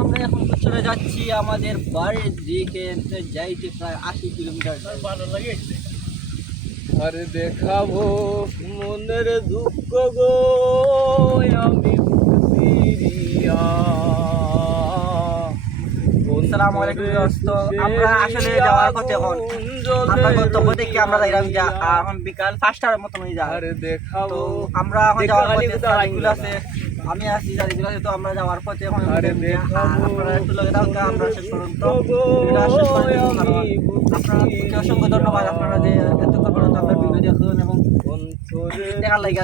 আমরা এখন চলে যাচ্ছি আমাদের বাড়ির দিকে, যাইতে প্রায় 80 কিলোমিটার। আরে দেখাবো মনের দুঃখ গো আমি ফিরিয়া। আসসালামু আলাইকুম দোস্ত, আমরা আসলে যাওয়ার পথে এখন আমরা গন্তব্য দেখি আমরা যাইলাম যা এখন বিকাল 5টার মতন হয়ে যায়। আরে তো দেখাবো আমরা এখন যাওয়ার পথে গাড়িগুলো আছে, আমি আছি গাড়িগুলো আছে, তো আমরা যাওয়ার পথে এখন আরে দেখাবো আপনারা একটু লগে দাও, আমরা শেষ পর্যন্ত ভিডিওটা শেষ করে দিতে পারবো। আপনারা অসংখ্য ধন্যবাদ, আপনারা যে এতক্ষণ পর্যন্ত আমরা ভিডিও দেখুন এবং দেখার লাগে।